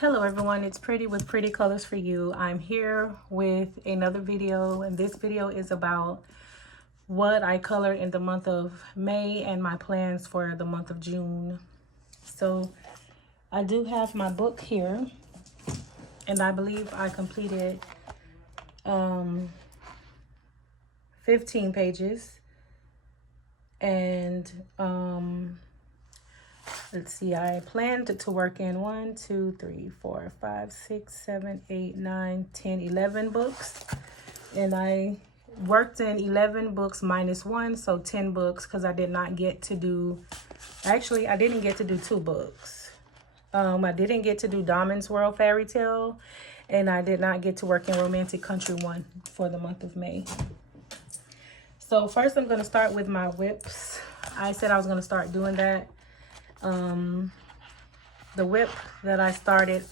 Hello everyone, it's Pretty with Pretty Colors for You. I'm here with another video, and this video is about what I colored in the month of May and my plans for the month of June. So I do have my book here, and I believe I completed 15 pages. And let's see, I planned to work in 1, 2, 3, 4, 5, 6, 7, 8, 9, 10, 11 books. And I worked in 11 books minus 1, so 10 books, because I did not get to do, actually, I didn't get to do 2 books. I didn't get to do Diamond's World Fairy Tale, and I did not get to work in Romantic Country 1 for the month of May. So first I'm going to start with my whips. I said I was going to start doing that. The whip that I started,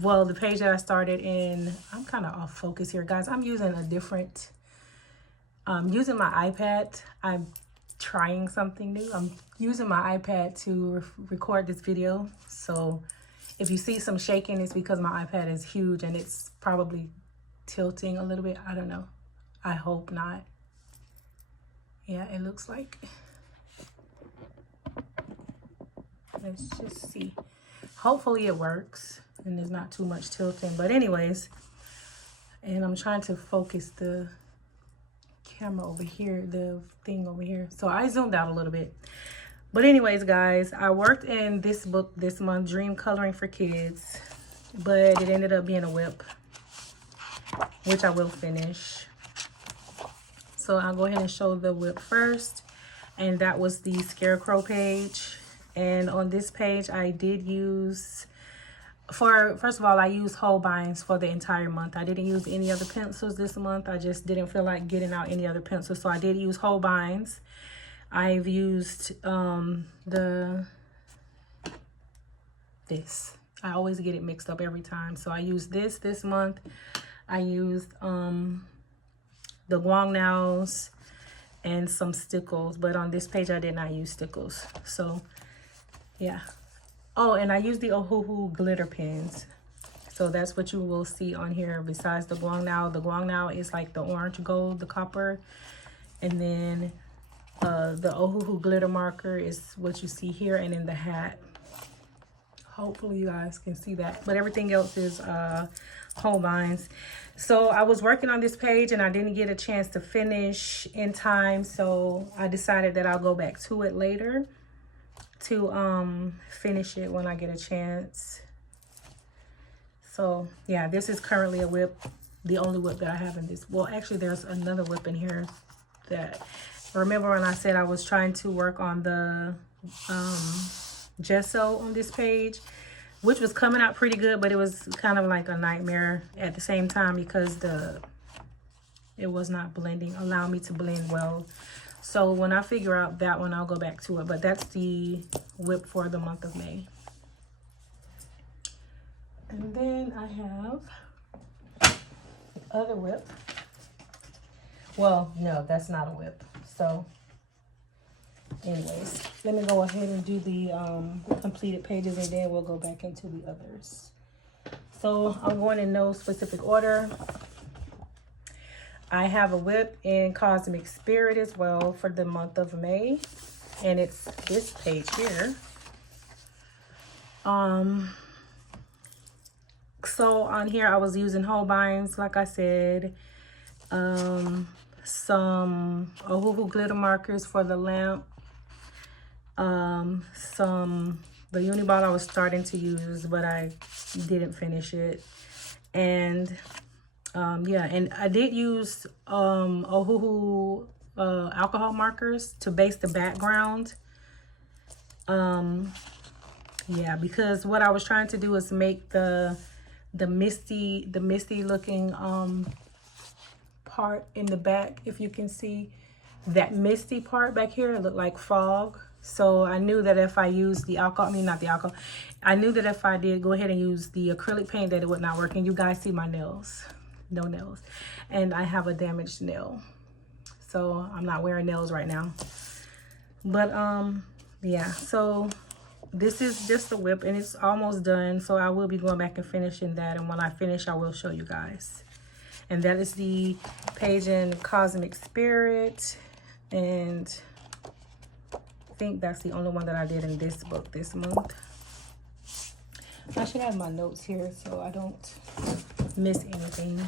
well, the page that I started in, I'm kind of off focus here, guys. I'm using a different, using my iPad. I'm trying something new. I'm using my iPad to record this video. So if you see some shaking, it's because my iPad is huge and it's probably tilting a little bit. I don't know. I hope not. Yeah, it looks like. Let's just see. Hopefully it works and there's not too much tilting. But anyways, and I'm trying to focus the camera over here, the thing over here. So I zoomed out a little bit. But anyways, guys, I worked in this book this month, Dream Coloring for Kids. But it ended up being a whip, which I will finish. So I'll go ahead and show the whip first. And that was the Scarecrow page. And on this page, I did use, first of all, I used Holbeins for the entire month. I didn't use any other pencils this month. I just didn't feel like getting out any other pencils. So I did use Holbeins. I've used this. I always get it mixed up every time. So I used this month. I used the Guangnaos and some stickles. But on this page, I did not use stickles. So yeah. Oh, and I use the Ohuhu glitter pens. So that's what you will see on here besides the Guangnao. The Guangnao is like the orange gold, the copper. And then the Ohuhu glitter marker is what you see here and in the hat. Hopefully you guys can see that. But everything else is Holbeins. So I was working on this page and I didn't get a chance to finish in time. So I decided that I'll go back to it later to finish it when I get a chance. So yeah, this is currently a whip, the only whip that I have in this. Well, actually there's another whip in here that, remember when I said I was trying to work on the gesso on this page, which was coming out pretty good, but it was kind of like a nightmare at the same time because it was not blending, allow me to blend well. So when I figure out that one, I'll go back to it. But that's the whip for the month of May. And then I have the other whip. Well, no, that's not a whip. So anyways, let me go ahead and do the completed pages and then we'll go back into the others. So I'm going in no specific order. I have a whip in Cosmic Spirit as well for the month of May. And it's this page here. So on here I was using Holbeins, like I said. Some Ohuhu glitter markers for the lamp. The Uniball I was starting to use, but I didn't finish it. And yeah, and I did use Ohuhu alcohol markers to base the background. Yeah, because what I was trying to do is make the misty looking part in the back. If you can see that misty part back here, it looked like fog. So I knew that if I used the alcohol, I knew that if I did go ahead and use the acrylic paint that it would not work. And you guys see my nails, no nails. And I have a damaged nail. So I'm not wearing nails right now. But yeah, so this is just the whip and it's almost done. So I will be going back and finishing that. And when I finish, I will show you guys. And that is the page in Cosmic Spirit. And I think that's the only one that I did in this book this month. I should have my notes here so I don't miss anything.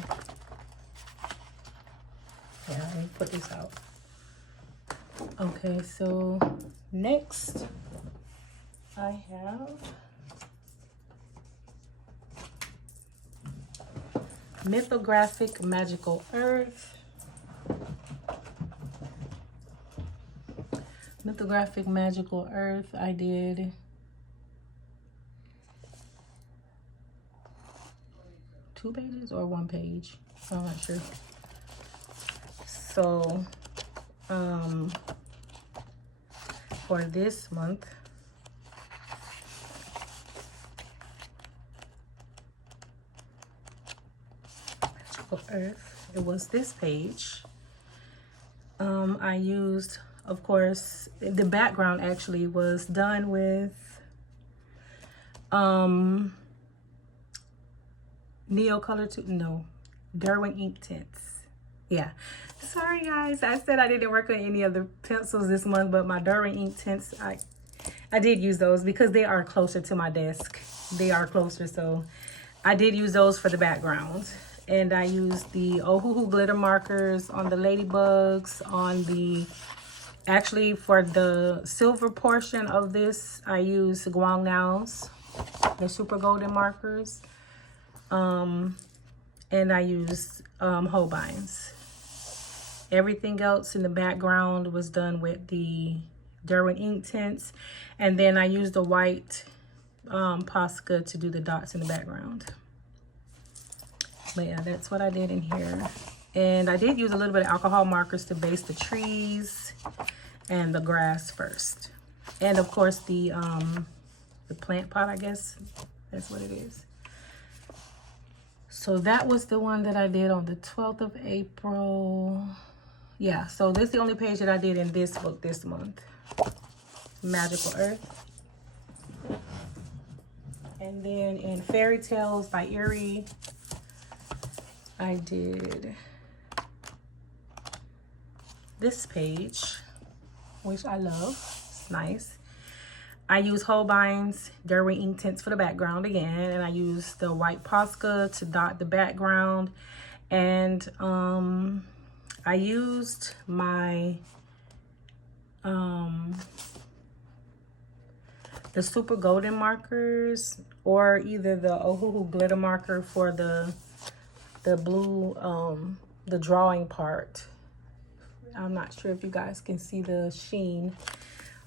Yeah, let me put this out. Okay, so next I have Mythographic Magical Earth. Mythographic Magical Earth, I did 2 pages or 1 page. I'm not sure. So, for this month, Magical Earth, it was this page. I used, of course, the background actually was done with Derwent Ink Tints. Yeah, sorry guys, I said I didn't work on any of the pencils this month, but my Derwent Ink Tints, I did use those because they are closer to my desk. They are closer, so I did use those for the background. And I used the Ohuhu glitter markers on the ladybugs, on the, actually for the silver portion of this, I used Guangnau's, the super golden markers. And I used Holbein's. Everything else in the background was done with the Derwent Ink Tints. And then I used the white Posca to do the dots in the background. But yeah, that's what I did in here. And I did use a little bit of alcohol markers to base the trees and the grass first. And of course the plant pot, I guess. That's what it is. So that was the one that I did on the 12th of April. Yeah, so this is the only page that I did in this book this month. Magical Earth. And then in Fairy Tales by Erie, I did this page, which I love. It's nice. I use Holbein's Derwent Ink Tints for the background again, and I use the white Posca to dot the background. And I used my the super golden markers, or either the Ohuhu glitter marker for the blue, the drawing part. I'm not sure if you guys can see the sheen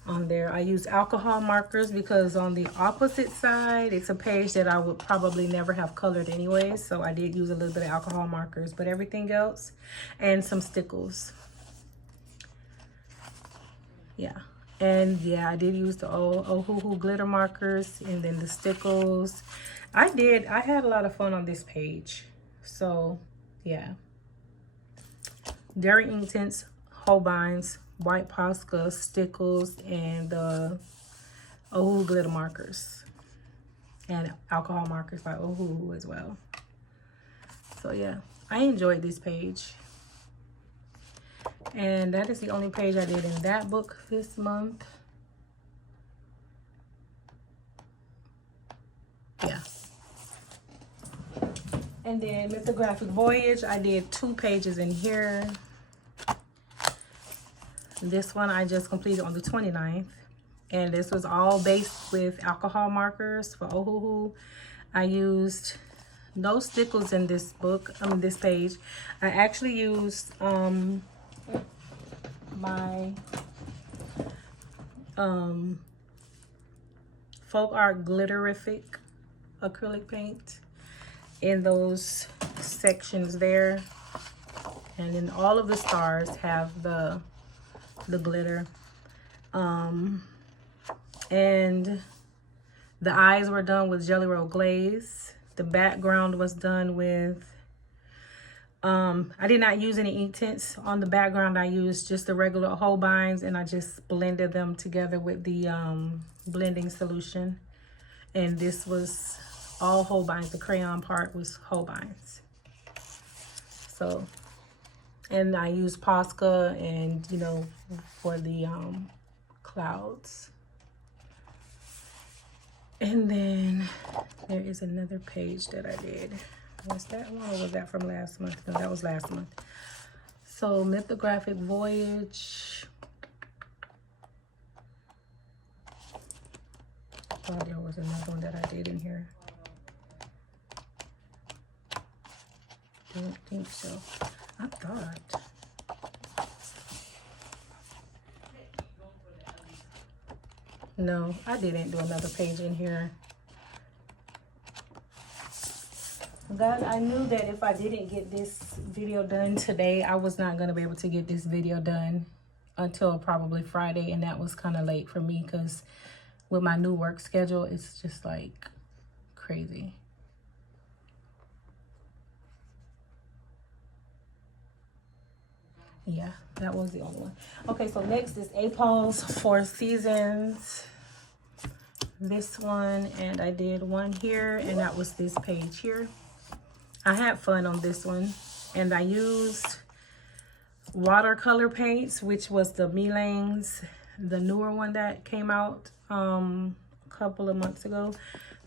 on there. I use alcohol markers because on the opposite side, it's a page that I would probably never have colored anyway. So I did use a little bit of alcohol markers, but everything else, and some stickles. Yeah. And yeah, I did use the Ohuhu glitter markers and then the stickles. I had a lot of fun on this page. So yeah. Derwent Ink Tints, Holbein's, white Posca, stickles, and the Ohuhu glitter markers. And alcohol markers by Ohuhu as well. So yeah, I enjoyed this page. And that is the only page I did in that book this month. Yeah. And then Mythographic Voyage, I did 2 pages in here. This one I just completed on the 29th. And this was all based with alcohol markers for Ohuhu. I used no stickles in this book, this page. I actually used my Folk Art Glitterific acrylic paint in those sections there. And then all of the stars have the glitter. And the eyes were done with Jelly Roll Glaze. The background was done with I did not use any ink tints on the background. I used just the regular Holbeins, and I just blended them together with the blending solution. And this was all Holbeins. The crayon part was Holbeins. So, and I used Posca and, you know, for the clouds. And then there is another page that I did. Was that one or was that from last month? No, that was last month. So Mythographic Voyage. Oh, there was another one that I did in here. Don't think so. I thought. No, I didn't do another page in here. Guys, I knew that if I didn't get this video done today, I was not going to be able to get this video done until probably Friday. And that was kind of late for me because with my new work schedule, it's just like crazy. Yeah, that was the only one. Okay, so next is APOS 4 Seasons. This one, and I did one here, and that was this page here. I had fun on this one, and I used watercolor paints, which was the Milan's, the newer one that came out a couple of months ago.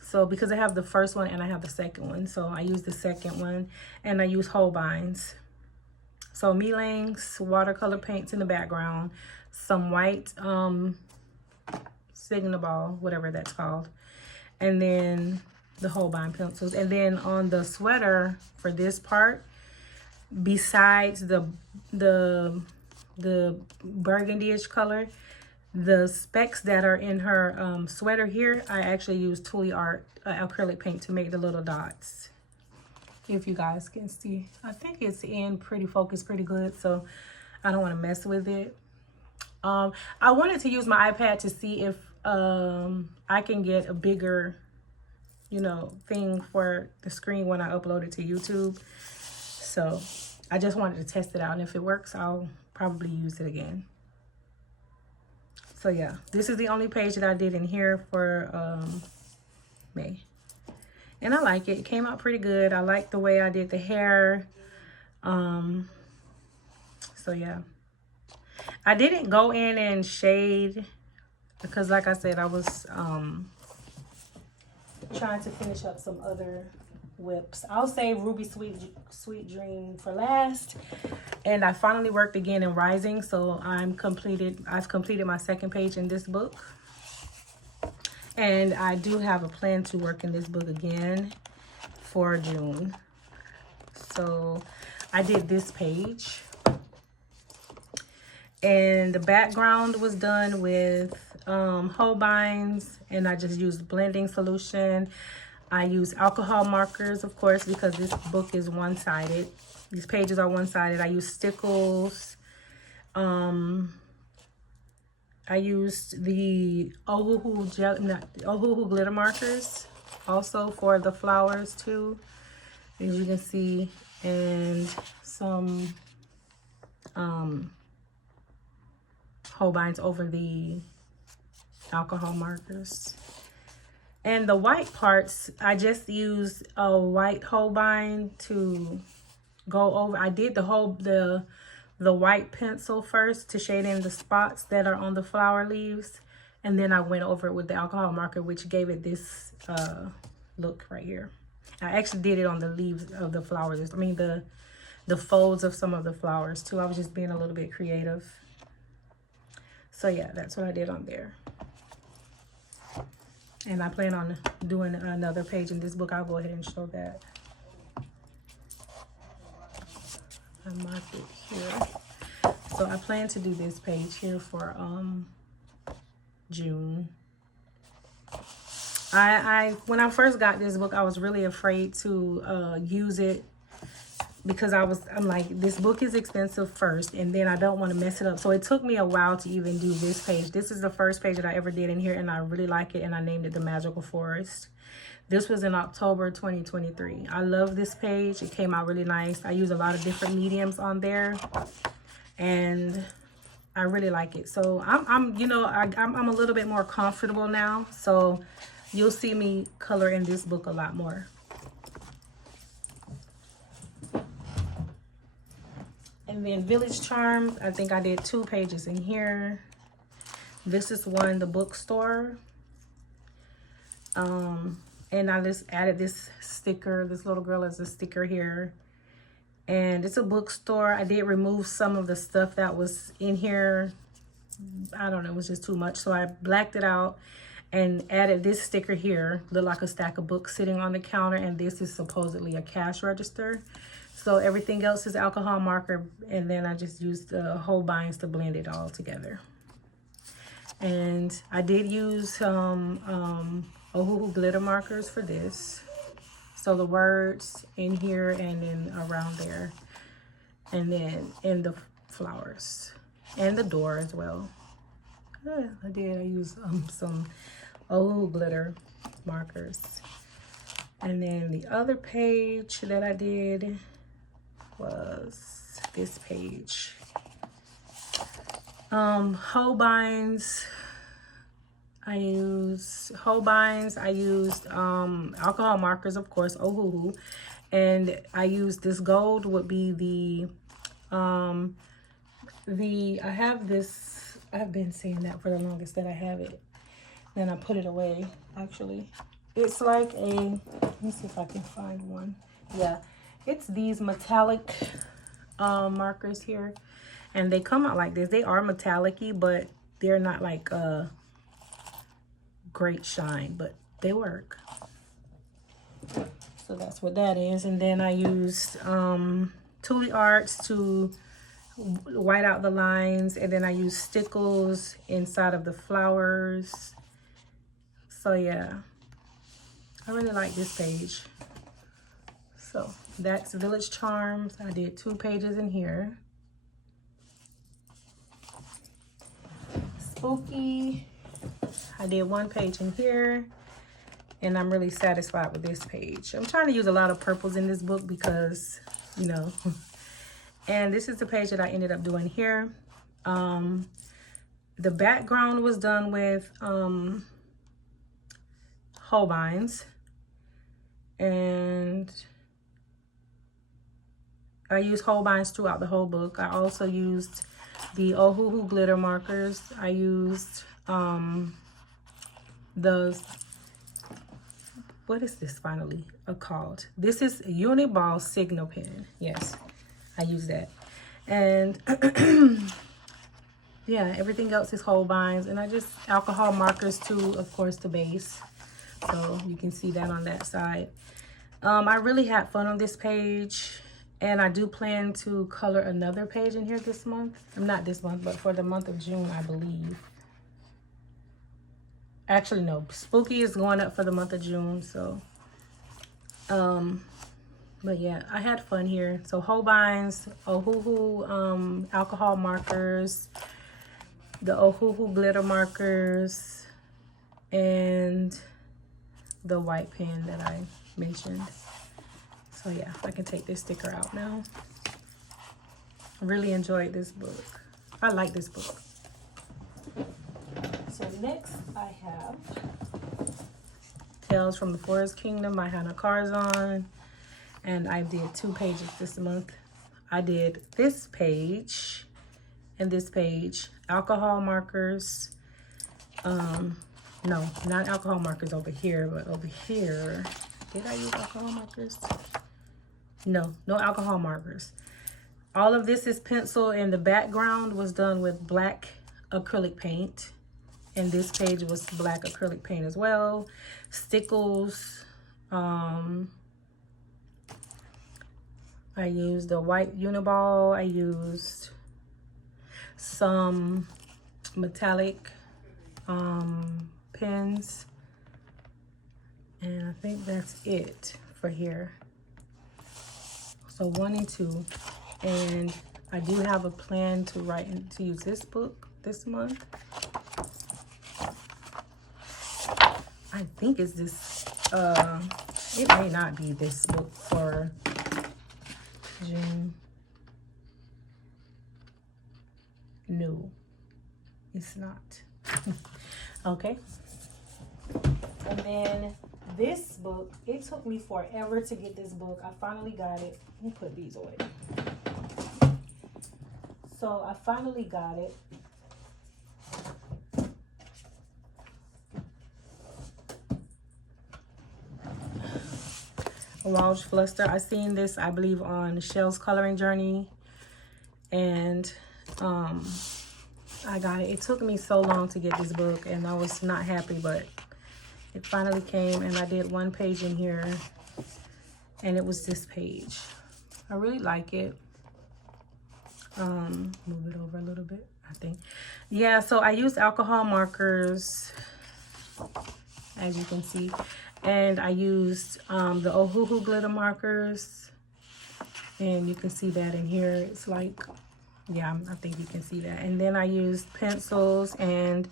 So because I have the first one and I have the second one, so I used the second one, and I used Holbeins. So Milan's watercolor paints in the background, some white Signal Ball, whatever that's called, and then the Holbein pencils. And then on the sweater for this part, besides the burgundy-ish color, the specks that are in her sweater here, I actually used Tuli Art acrylic paint to make the little dots. If you guys can see, I think it's in pretty focused, pretty good, so I don't want to mess with it. I wanted to use my iPad to see if I can get a bigger, you know, thing for the screen when I upload it to YouTube. So I just wanted to test it out, and if it works, I'll probably use it again. So yeah, this is the only page that I did in here for May. And I like it. It came out pretty good. I like the way I did the hair. So yeah. I didn't go in and shade because, like I said, I was trying to finish up some other whips. I'll save Ruby Sweet Dream for last. And I finally worked again in Rising, so I've completed my second page in this book. And I do have a plan to work in this book again for June. So I did this page. And the background was done with Holbeins, and I just used blending solution. I use alcohol markers, of course, because this book is one-sided. These pages are one-sided. I use stickles. I used the Ohuhu glitter markers also for the flowers too, as you can see, and some Holbeins over the alcohol markers. And the white parts, I just used a white Holbein to go over. I did the white pencil first to shade in the spots that are on the flower leaves, and then I went over it with the alcohol marker, which gave it this look right here. I actually did it on the leaves of the flowers. I mean the folds of some of the flowers too. I was just being a little bit creative. So yeah, that's what I did on there. And I plan on doing another page in this book. I'll go ahead and show that. I marked it here. So I plan to do this page here for June. When I first got this book, I was really afraid to use it because I'm like, this book is expensive first, and then I don't want to mess it up. So it took me a while to even do this page. This is the first page that I ever did in here, and I really like it, and I named it The Magical Forest. This was in October 2023. I love this page. It came out really nice. I use a lot of different mediums on there, and I really like it. So I'm a little bit more comfortable now. So you'll see me color in this book a lot more. And then Village Charms, I think I did 2 pages in here. This is one, the bookstore. And I just added this sticker. This little girl has a sticker here. And it's a bookstore. I did remove some of the stuff that was in here. I don't know, it was just too much. So I blacked it out and added this sticker here. Look like a stack of books sitting on the counter. And this is supposedly a cash register. So everything else is alcohol marker, and then I just used the Holbeins to blend it all together. And I did use some Ohuhu glitter markers for this. So the words in here and then around there, and then in the flowers and the door as well. Yeah, I used some Ohuhu glitter markers. And then the other page that I did was this page. Holbeins. I used Holbeins. I used alcohol markers, of course, Ohuhu, and I used this gold would be I have this. I've been saying that for the longest that I have it. Then I put it away. Actually, it's like a. Let me see if I can find one. Yeah. It's these metallic markers here, and they come out like this. They are metallic-y, but they're not like great shine, but they work. So that's what that is. And then I used Tule Arts to white out the lines, and then I used stickles inside of the flowers. So yeah, I really like this page. So that's Village Charms. I did 2 pages in here. Spooky, I did 1 page in here, and I'm really satisfied with this page. I'm trying to use a lot of purples in this book because, you know, and this is the page that I ended up doing here. The background was done with Holbeins, and I used Holbeins throughout the whole book. I also used the Ohuhu glitter markers. I used what is this finally called? This is Uniball Signal Pen. Yes, I use that. And yeah, everything else is Holbeins. And I just alcohol markers too, of course, the base. So you can see that on that side. I really had fun on this page. And I do plan to color another page in here this month. Not this month, but for the month of June, I believe. Actually, no. Spooky is going up for the month of June, so. But yeah, I had fun here. So Holbeins, Ohuhu alcohol markers, the Ohuhu glitter markers, and the white pen that I mentioned. So yeah, I can take this sticker out now. I really enjoyed this book. I like this book. So next I have Tales from the Forest Kingdom by Hannah Karzon. And I did 2 pages this month. I did this page and this page, alcohol markers. No, not alcohol markers over here, but over here. Did I use alcohol markers? No, no alcohol markers. All of this is pencil, and the background was done with black acrylic paint. And this page was black acrylic paint as well. Stickles. I used the white Uniball. I used some metallic pens. And I think that's it for here. So 1 and 2. And I do have a plan to to use this book this month. I think it's this It may not be this book for June. No, it's not. Okay. And then this book, it took me forever to get this book. I finally got it. Let me put these away. So I finally got it. Rouge Fluster. I seen this, I believe, on Shell's Coloring Journey, and I got it. It took me so long to get this book, and I was not happy, but it finally came, and I did one page in here, and it was this page. I really like it. Move it over a little bit, I think. Yeah, so I used alcohol markers, as you can see. And I used the Ohuhu glitter markers. And you can see that in here. It's like, yeah, I think you can see that. And then I used pencils and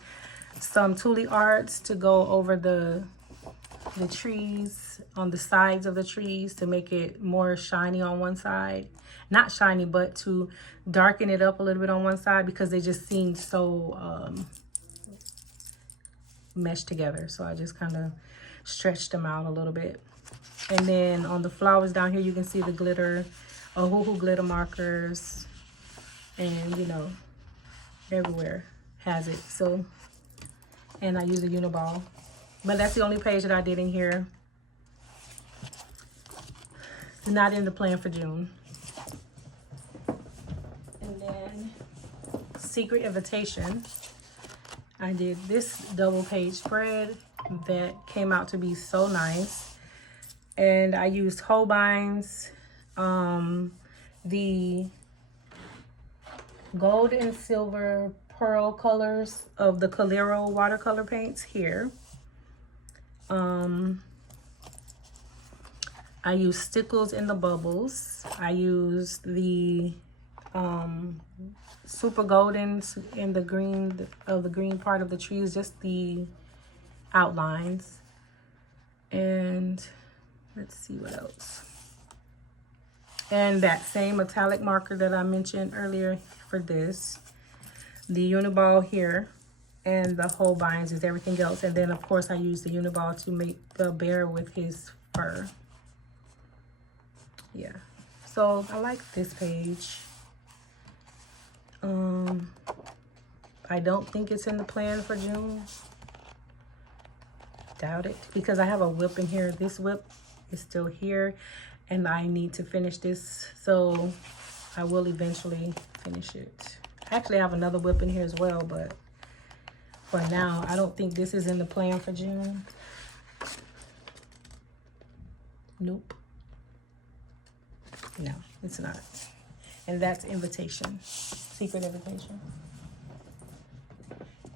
some Tule Arts to go over the trees, on the sides of the trees, to make it more shiny on one side. Not shiny, but to darken it up a little bit on one side, because they just seemed so meshed together. So I just kind of stretched them out a little bit. And then on the flowers down here, you can see the glitter, Ohuhu glitter markers, and you know, everywhere has it. So, and I use a Uniball, but that's the only page that I did in here. It's not in the plan for June. And then Secret Invitation, I did this double page spread that came out to be so nice. And I used Holbein's, the gold and silver pearl colors of the Calero watercolor paints here. I used Stickles in the Bubbles. I used the Super Goldens in the green, of the green part of the trees, just the outlines. And let's see what else. And that same metallic marker that I mentioned earlier for this, the Uniball here, and the Holbeins is everything else. And then of course I used the Uniball to make the bear with his fur. Yeah, so I like this page. I don't think it's in the plan for June. Doubt it, because I have a whip in here. This whip is still here, and I need to finish this, so I will eventually finish it. I actually have another whip in here as well, but for now, I don't think this is in the plan for June. Nope. No, it's not. And that's Invitation, Secret Invitation.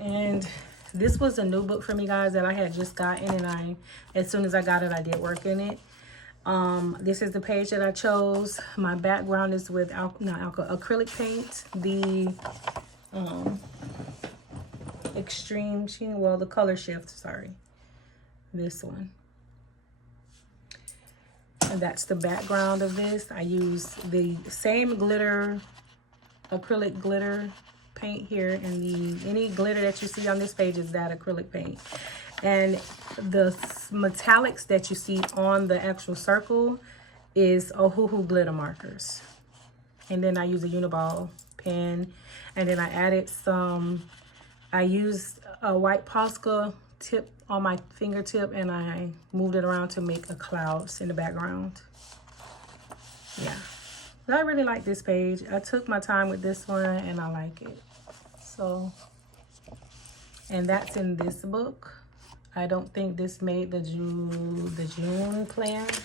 And this was a new book for me, guys, that I had just gotten, and as soon as I got it, I did work in it. This is the page that I chose. My background is with acrylic paint, the Extreme Sheen, well, the Color Shift, sorry, this one. And that's the background of this. I use the same glitter, acrylic glitter paint here, and any glitter that you see on this page is that acrylic paint. And the metallics that you see on the actual circle is Ohuhu glitter markers. And then I use a Uniball pen, and then I added I used a white Posca tip on my fingertip, and I moved it around to make a clouds in the background. Yeah, but I really like this page. I took my time with this one, and I like it. So, and that's in this book. I don't think this made the June plans.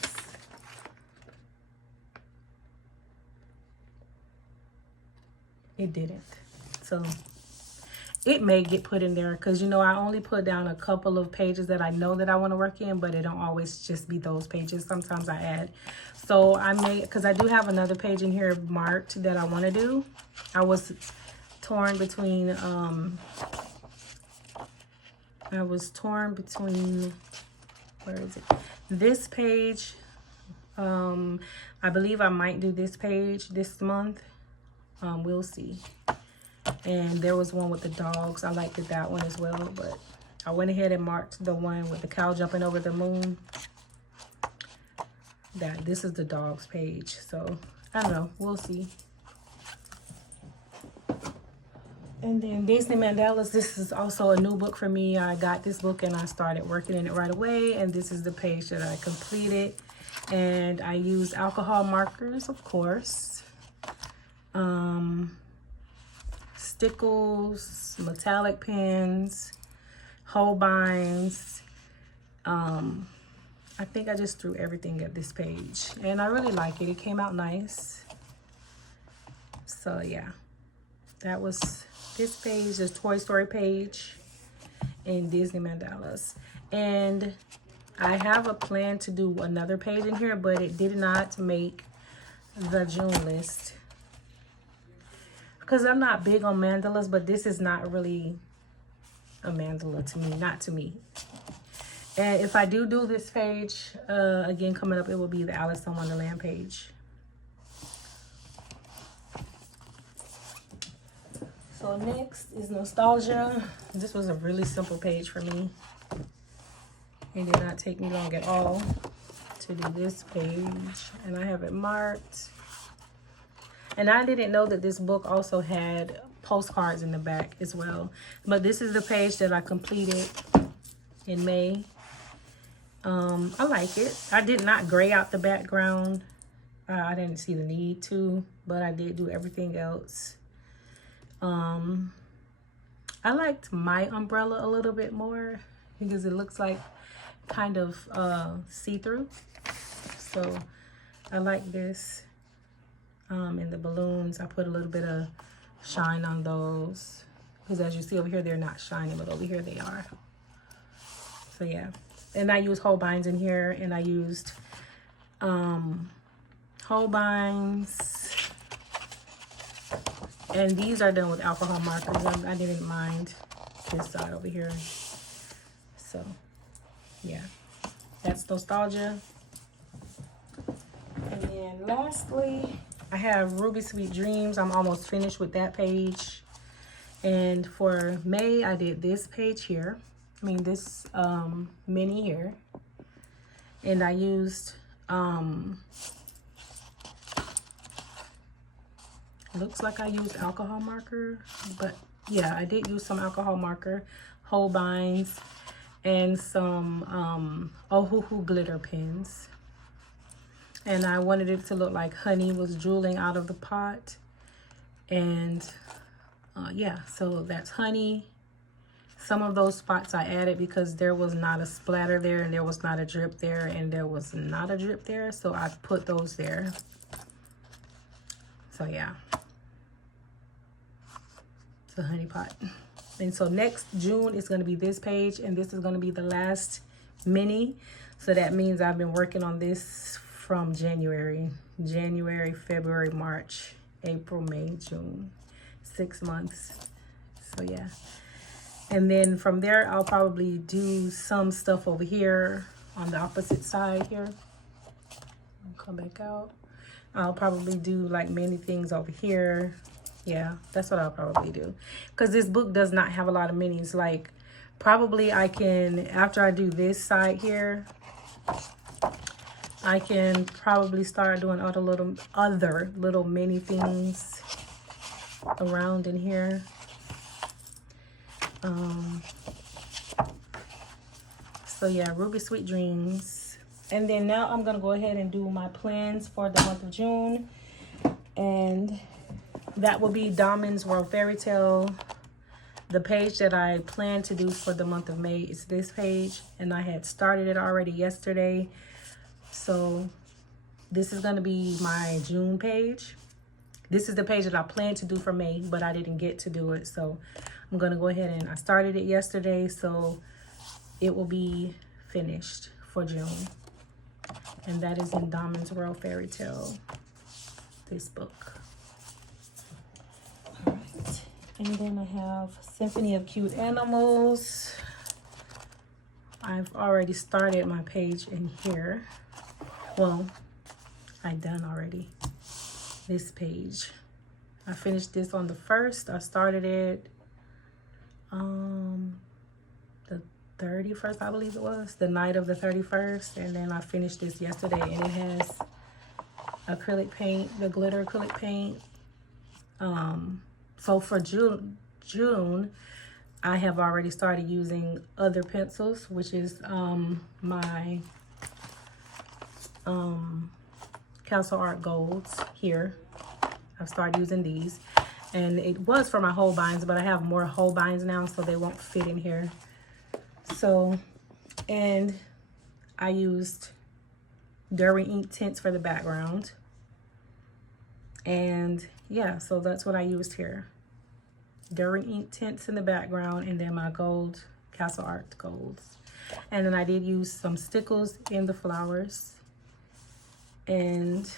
It didn't. So it may get put in there, because you know I only put down a couple of pages that I know that I want to work in, but it don't always just be those pages. Sometimes I add. So I may, because I do have another page in here marked that I want to do. I was torn between where is it? This page, I believe I might do this page this month. We'll see. And there was one with the dogs. I liked that one as well, but I went ahead and marked the one with the cow jumping over the moon. This is the dogs page. So I don't know, we'll see. And then Disney Mandalas, this is also a new book for me. I got this book and I started working in it right away. And this is the page that I completed. And I used alcohol markers, of course. Stickles, metallic pens, Holbeins. I think I just threw everything at this page. And I really like it. It came out nice. So yeah, that was this page, this Toy Story page in Disney Mandalas. And I have a plan to do another page in here, but it did not make the June list. Because I'm not big on mandalas, but this is not really a mandala to me, not to me. And if I do this page, again, coming up, it will be the Alice in Wonderland page. So next is nostalgia. This was a really simple page for me. It did not take me long at all to do this page. And I have it marked. And I didn't know that this book also had postcards in the back as well. But this is the page that I completed in May. I like it. I did not gray out the background. I didn't see the need to, but I did do everything else. I liked my umbrella a little bit more because it looks like kind of see-through. So I like this. And the balloons, I put a little bit of shine on those because as you see over here, they're not shining, but over here they are. So yeah. And I used Holbeins in here, and I used Holbeins. And these are done with alcohol markers. I didn't mind this side over here. So yeah, that's nostalgia. And then lastly, I have Ruby Sweet Dreams. I'm almost finished with that page. And for May, I did this page here. I mean, this mini here. And I used, looks like I used alcohol marker. But yeah, I did use some alcohol marker, Holbeins, and some Ohuhu glitter pens. And I wanted it to look like honey was drooling out of the pot. And yeah, so that's honey. Some of those spots I added because there was not a splatter there, and there was not a drip there, and there was not a drip there. So I put those there. So yeah, it's a honey pot. And so next June is going to be this page, and this is going to be the last mini. So that means I've been working on this from January, February, March, April, May, June, 6 months. So yeah. And then from there, I'll probably do some stuff over here on the opposite side here. Come back out. I'll probably do like many things over here. Yeah, that's what I'll probably do. Because this book does not have a lot of minis. Like probably I can, after I do this side here, I can probably start doing other little mini things around in here. So yeah, Ruby Sweet Dreams. And then now I'm gonna go ahead and do my plans for the month of June. And that will be Dawnman's World Fairy Tale. The page that I plan to do for the month of May is this page. And I had started it already yesterday. So this is gonna be my June page. This is the page that I planned to do for May, but I didn't get to do it. So I'm gonna go ahead and I started it yesterday, so it will be finished for June. And that is in Dawnman's World Fairy Tale, this book. All right. And then I have Symphony of Cute Animals. I've already started my page in here. Well, I done already this page. I finished this on the 1st. I started it the 31st, I believe it was, the night of the 31st, and then I finished this yesterday, and it has acrylic paint, the glitter acrylic paint. So for June, I have already started using other pencils, which is my Castle Art Golds here. I've started using these, and it was for my Holbeins, but I have more Holbeins now, so they won't fit in here. So, and I used Derwent ink tints for the background, and yeah, so that's what I used here. Derwent ink tints in the background, and then my gold Castle Art Golds. And then I did use some stickles in the flowers, and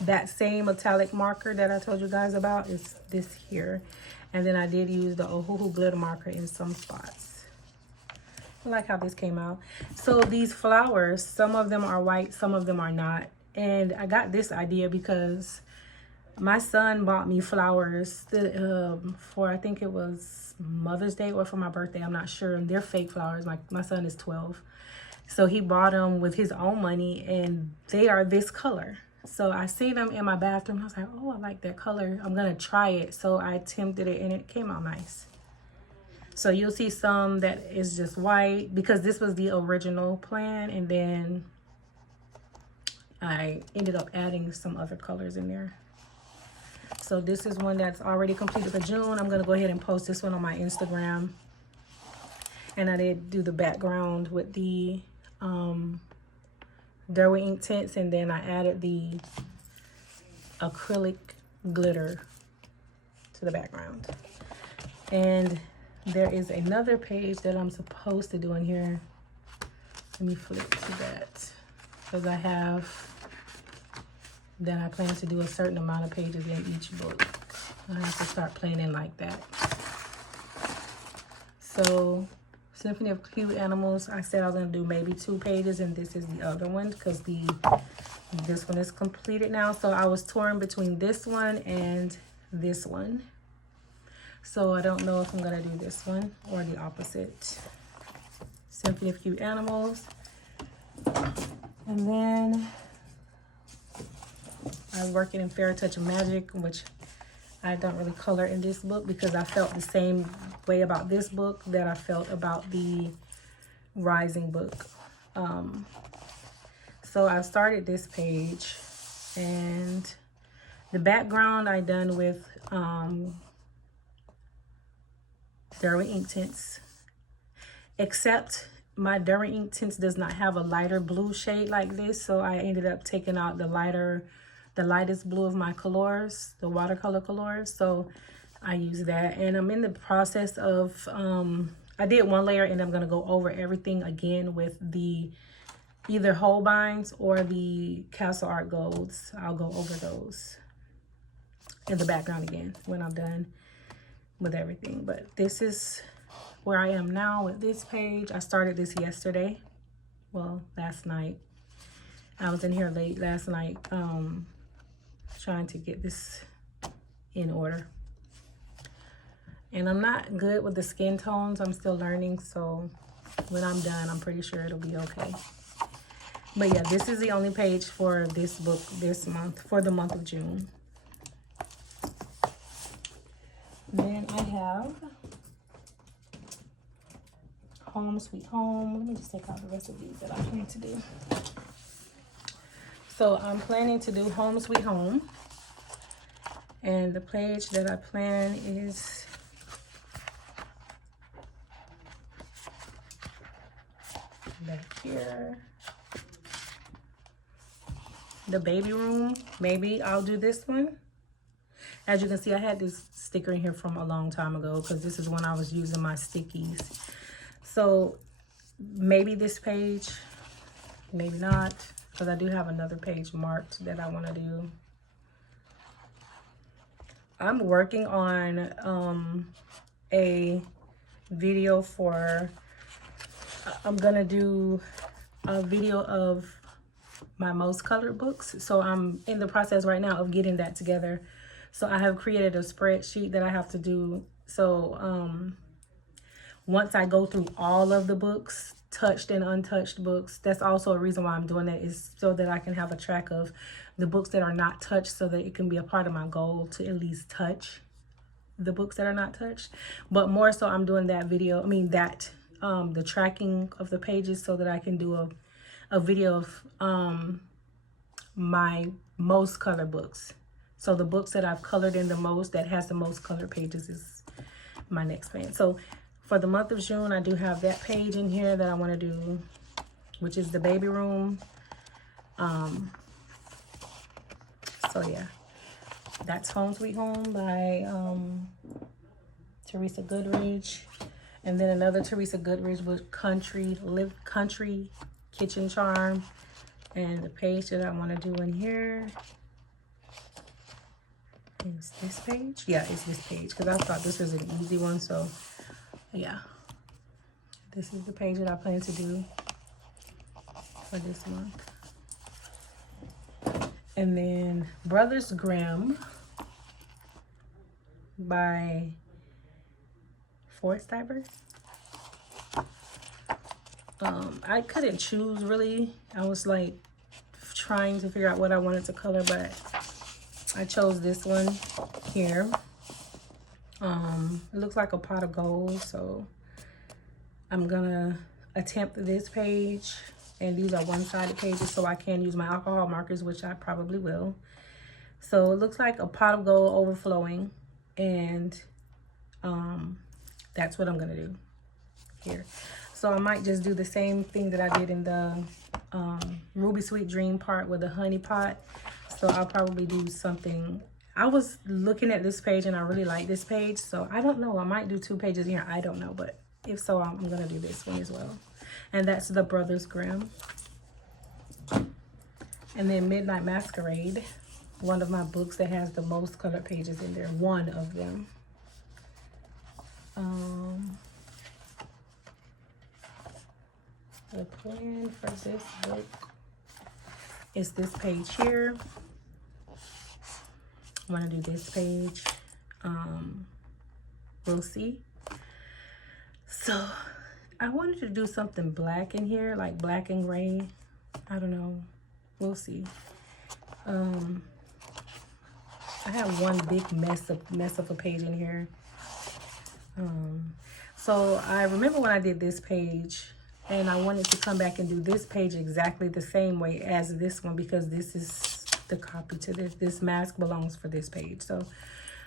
that same metallic marker that I told you guys about is this here. And then I did use the Ohuhu glitter marker in some spots. I like how this came out. So these flowers, some of them are white, some of them are not. And I got this idea because my son bought me flowers for, I think it was Mother's Day or for my birthday, I'm not sure. And they're fake flowers. My son is 12. So he bought them with his own money, and they are this color. So I see them in my bathroom. I was like, oh, I like that color. I'm going to try it. So I attempted it, and it came out nice. So you'll see some that is just white, because this was the original plan. And then I ended up adding some other colors in there. So this is one that's already completed for June. I'm going to go ahead and post this one on my Instagram. And I did do the background with the Derwent ink tints, and then I added the acrylic glitter to the background. And there is another page that I'm supposed to do in here. Let me flip to that, because I have that I plan to do a certain amount of pages in each book. I have to start planning like that. So Symphony of Cute Animals, I said I was going to do maybe 2 pages, and this is the other one, because this one is completed now. So I was torn between this one and this one. So I don't know if I'm going to do this one or the opposite. Symphony of Cute Animals. And then I was working in Fairy Touch of Magic, which I don't really color in this book, because I felt the same way about this book that I felt about the Rising book. So I started this page, and the background I done with Derwent ink tints, except my Derwent ink tints does not have a lighter blue shade like this, so I ended up taking out the lightest blue of my colors, the watercolor colors. So I use that, and I'm in the process of I did one layer, and I'm going to go over everything again with the either Holbeins or the Castle Art Golds. I'll go over those in the background again when I'm done with everything. But this is where I am now with this page. I started this yesterday, well, last night. I was in here late last night trying to get this in order. And I'm not good with the skin tones. I'm still learning, so when I'm done, I'm pretty sure it'll be okay. But yeah, this is the only page for this book this month, for the month of June. Then I have Home Sweet Home. Let me just take out the rest of these that I plan to do. So I'm planning to do Home Sweet Home. And the page that I plan is back here. The baby room. Maybe I'll do this one. As you can see, I had this sticker in here from a long time ago, because this is when I was using my stickies. So maybe this page, maybe not, because I do have another page marked that I want to do. I'm working on a video for I'm gonna do a video of my most colored books. So I'm in the process right now of getting that together. So I have created a spreadsheet that I have to do. So once I go through all of the books, touched and untouched books, that's also a reason why I'm doing that, is so that I can have a track of the books that are not touched, so that it can be a part of my goal to at least touch the books that are not touched. But more so, I'm doing that video, the tracking of the pages, so that I can do a video of my most colored books. So the books that I've colored in the most, that has the most colored pages, is my next plan. So for the month of June, I do have that page in here that I want to do, which is the baby room. So yeah, that's Home Sweet Home by Teresa Goodridge. And then another Teresa Goodridge with Country Kitchen Charm. And the page that I want to do in here is this page. Yeah, it's this page, because I thought this was an easy one. So yeah, this is the page that I plan to do for this month. And then Brothers Grimm by Forstiber. I couldn't choose really. I was like trying to figure out what I wanted to color, but I chose this one here. It looks like a pot of gold, so I'm gonna attempt this page, and these are one-sided pages, so I can use my alcohol markers, which I probably will. So it looks like a pot of gold overflowing, and that's what I'm gonna do here. So I might just do the same thing that I did in the Ruby Sweet Dream part with the honey pot. So I'll probably do something. I was looking at this page and I really like this page, so I don't know, I might do 2 pages here, I don't know, but if so, I'm gonna do this one as well. And that's the Brothers Grimm. And then Midnight Masquerade, one of my books that has the most colored pages in there, one of them. The plan for this book is this page here. I want to do this page. We'll see. So I wanted to do something black in here, like black and gray. I don't know. We'll see. I have one big mess of a page in here. So I remember when I did this page, and I wanted to come back and do this page exactly the same way as this one, because this is the copy to this. This mask belongs for this page. So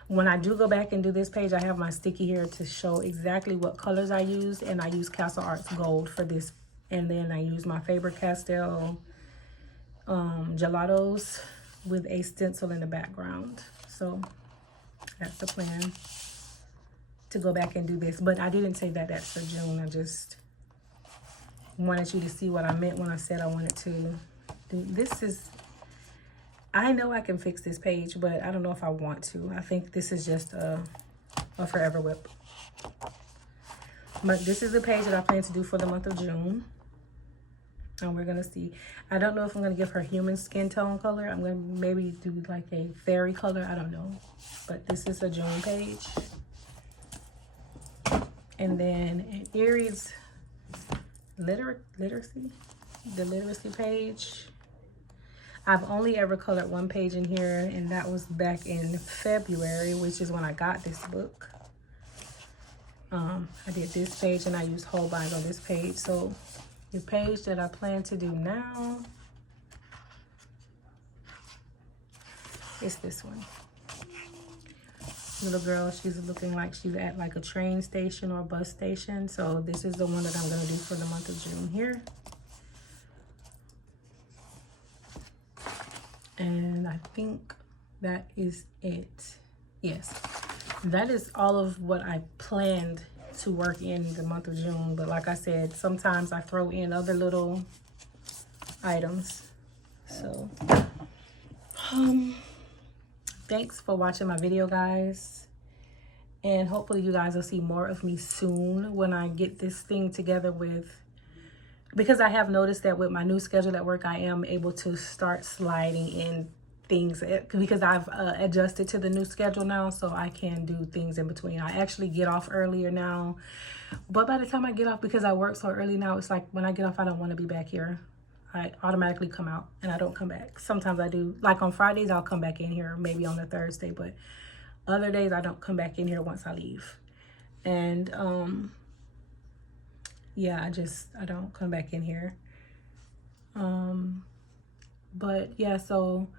when I do go back and do this page, I have my sticky here to show exactly what colors I used, and I use Castle Arts Gold for this, and then I use my Faber-Castell gelatos with a stencil in the background. So that's the plan, to go back and do this. But I didn't say that that's for June. I just wanted you to see what I meant when I said I wanted to do this. I know I can fix this page, but I don't know if I want to. I think this is just a forever whip. But this is the page that I plan to do for the month of June. And we're gonna see. I don't know if I'm gonna give her human skin tone color. I'm gonna maybe do like a fairy color. I don't know. But this is a June page. And then an Aries literacy, the literacy page. I've only ever colored one page in here, and that was back in February, which is when I got this book. I did this page and I used Holbein on this page. So the page that I plan to do now is this one. Little girl, she's looking like she's at like a train station or a bus station. So this is the one that I'm gonna do for the month of June here. And I think that is it. Yes, that is all of what I planned to work in the month of June. But like I said, sometimes I throw in other little items. So thanks for watching my video, guys, and hopefully you guys will see more of me soon when I get this thing together with because I have noticed that with my new schedule at work, I am able to start sliding in things because I've adjusted to the new schedule now, so I can do things in between. I actually get off earlier now, but by the time I get off, because I work so early now, it's like when I get off, I don't want to be back here. I automatically come out and I don't come back. Sometimes I do, like on Fridays, I'll come back in here, maybe on a Thursday, but other days I don't come back in here once I leave. And yeah, I don't come back in here. But yeah, so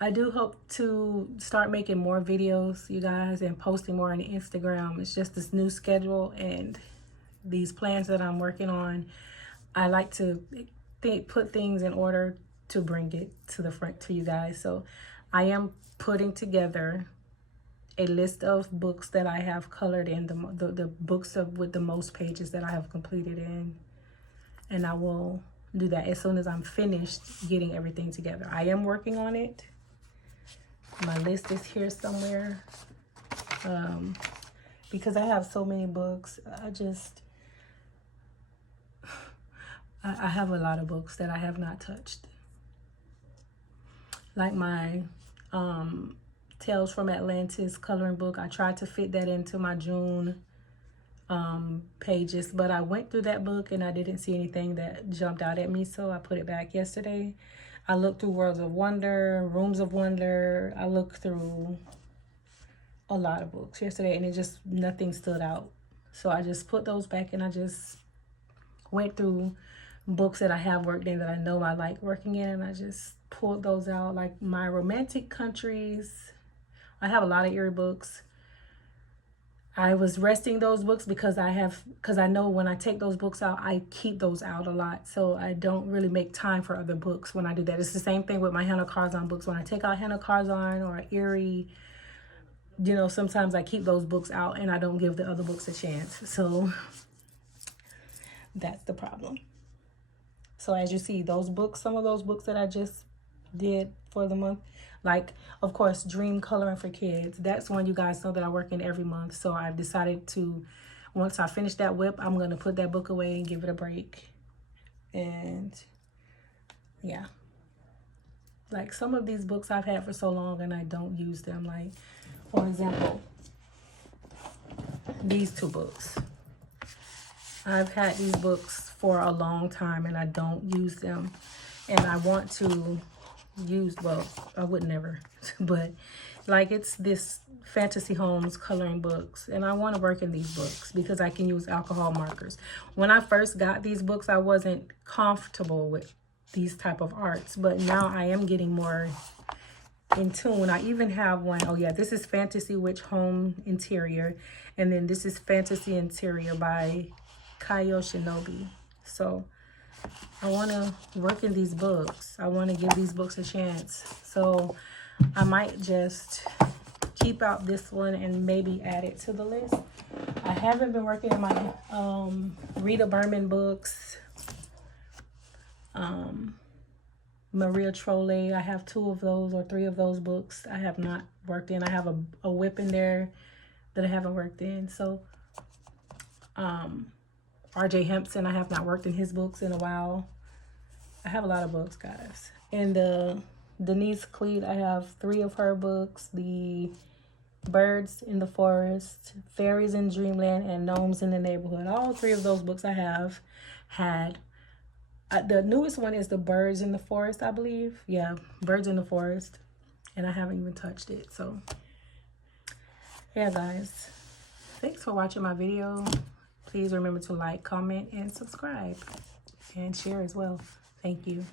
I do hope to start making more videos, you guys, and posting more on Instagram. It's just this new schedule and these plans that I'm working on. I like to put things in order to bring it to the front to you guys. So I am putting together a list of books that I have colored in, the books with the most pages that I have completed in, and I will do that as soon as I'm finished getting everything together. I am working on it. My list is here somewhere, because I have so many books. I have a lot of books that I have not touched, like my Tales from Atlantis coloring book. I tried to fit that into my June pages, but I went through that book and I didn't see anything that jumped out at me, so I put it back yesterday. I looked through Worlds of Wonder, Rooms of Wonder. I looked through a lot of books yesterday and nothing stood out. So I just put those back and I just went through books that I have worked in that I know I like working in, and I just pulled those out, like my Romantic Countries. I have a lot of Eerie books. I was resting those books because I know when I take those books out, I keep those out a lot. So I don't really make time for other books when I do that. It's the same thing with my Hannah Karzon books. When I take out Hannah Karzon or Eerie, you know, sometimes I keep those books out and I don't give the other books a chance. So that's the problem. So as you see, those books, some of those books that I just did for the month, like, of course, Dream Coloring for Kids. That's one you guys know that I work in every month. So I've decided to, once I finish that WIP, I'm going to put that book away and give it a break. And yeah, like some of these books I've had for so long and I don't use them. Like, for example, these two books. I've had these books for a long time and I don't use them. And I want to use, well, I would never, but like it's this Fantasy Homes coloring books, and I want to work in these books because I can use alcohol markers. When I first got these books, I wasn't comfortable with these type of arts, but now I am getting more in tune. I even have one, oh yeah, this is Fantasy Witch Home Interior, and then this is Fantasy Interior by Kayo Shinobi. So I want to work in these books. I want to give these books a chance. So I might just keep out this one and maybe add it to the list. I haven't been working in my Rita Berman books. Maria Trolle, I have 2 of those or 3 of those books I have not worked in. I have a WIP in there that I haven't worked in. So R.J. Hempson, I have not worked in his books in a while. I have a lot of books, guys. And Denise Cleet, I have 3 of her books. The Birds in the Forest, Fairies in Dreamland, and Gnomes in the Neighborhood. All 3 of those books I have had. The newest one is the Birds in the Forest, I believe. Yeah, Birds in the Forest. And I haven't even touched it. So, yeah, guys. Thanks for watching my video. Please remember to like, comment, and subscribe. And share as well. Thank you.